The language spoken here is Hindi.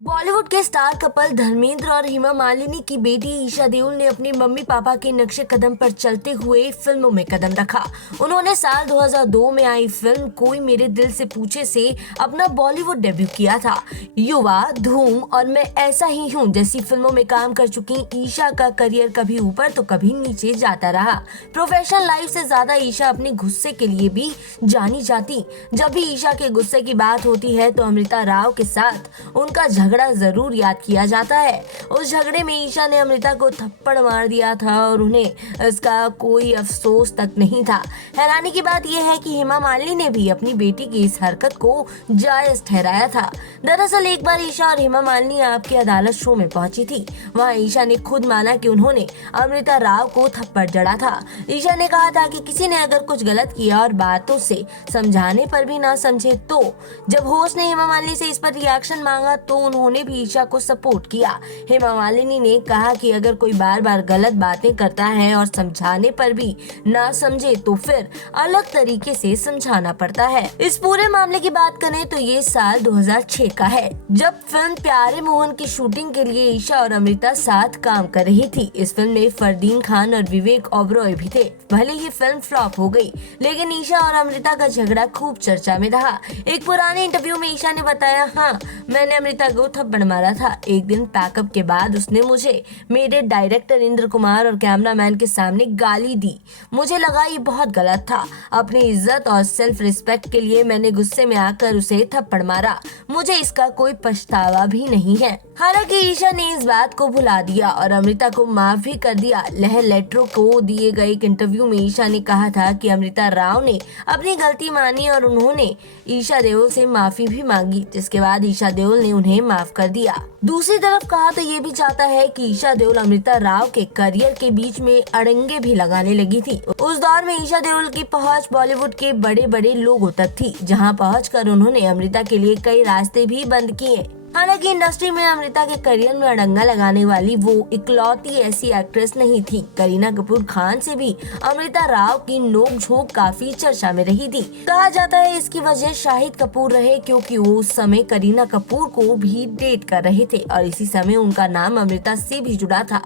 बॉलीवुड के स्टार कपल धर्मेंद्र और हेमा मालिनी की बेटी ईशा देओल ने अपने मम्मी पापा के नक्शे कदम पर चलते हुए फिल्मों में कदम रखा। उन्होंने साल 2002 में आई फिल्म कोई मेरे दिल से पूछे से अपना बॉलीवुड डेब्यू किया था। युवा, धूम और मैं ऐसा ही हूँ जैसी फिल्मों में काम कर चुकी ईशा का करियर कभी ऊपर तो कभी नीचे जाता रहा। प्रोफेशनल लाइफ से ज्यादा ईशा अपने गुस्से के लिए भी जानी जाती। जब भी ईशा के गुस्से की बात होती है तो अमृता राव के साथ उनका झगड़ा जरूर याद किया जाता है। उस झगड़े में ईशा ने अमृता को थप्पड़ मार दिया था और उन्हें इसका कोई अफसोस तक नहीं था। हैरानी की बात यह है कि हेमा मालिनी ने भी अपनी बेटी की इस हरकत को जायज ठहराया था। दरअसल एक बार ईशा और हेमा मालिनी आपकी अदालत शो में पहुंची थी। वहां ईशा ने खुद माना कि उन्होंने अमृता राव को थप्पड़ जड़ा था। ईशा ने कहा था कि किसी ने अगर कुछ गलत किया और बातों से समझाने पर भी ना समझे तो। जब होस्ट ने हेमा मालिनी से इस पर रिएक्शन मांगा तो उन्होंने भी ईशा को सपोर्ट किया। हेमा मालिनी ने कहा कि अगर कोई बार बार गलत बातें करता है और समझाने पर भी ना समझे तो फिर अलग तरीके से समझाना पड़ता है। इस पूरे मामले की बात करें तो ये साल 2006 का है, जब फिल्म प्यारे मोहन की शूटिंग के लिए ईशा और अमृता साथ काम कर रही थी। इस फिल्म में फरदीन खान और विवेक ओबरॉय भी थे। भले ही फिल्म फ्लॉप हो गई, लेकिन ईशा और अमृता का झगड़ा खूब चर्चा में रहा। एक पुराने इंटरव्यू में ईशा ने बताया, हाँ, मैंने अमृता को थप्पड़ मारा था। एक दिन पैकअप के बाद उसने मुझे मेरे डायरेक्टर इंद्र कुमार और कैमरामैन के सामने गाली दी। मुझे लगा ये बहुत गलत था। अपनी इज्जत और सेल्फ रिस्पेक्ट के लिए मैंने गुस्से में आकर उसे थप्पड़ मारा। मुझे इसका कोई पछतावा भी नहीं है। हालांकि ईशा ने इस बात को भुला दिया और अमृता को माफ भी कर दिया। लहर लेटरों को दिए गए एक इंटरव्यू में ईशा ने कहा था कि अमृता राव ने अपनी गलती मानी और उन्होंने ईशा देओल से माफी भी मांगी, जिसके बाद ईशा देओल ने उन्हें माफ कर दिया। दूसरी तरफ कहा तो ये भी चाहता है कि ईशा देओल अमृता राव के करियर के बीच में अड़ंगे भी लगाने लगी थी। उस दौर में ईशा देओल की पहुंच बॉलीवुड के बड़े बड़े लोगों तक थी, जहां पहुंचकर उन्होंने अमृता के लिए कई रास्ते भी बंद किए। हालांकि इंडस्ट्री में अमृता के करियर में अड़ंगा लगाने वाली वो इकलौती ऐसी एक्ट्रेस नहीं थी। करीना कपूर खान से भी अमृता राव की नोक-झोंक काफी चर्चा में रही थी। कहा जाता है इसकी वजह शाहिद कपूर रहे, क्योंकि वो उस समय करीना कपूर को भी डेट कर रहे थे और इसी समय उनका नाम अमृता से भी जुड़ा था।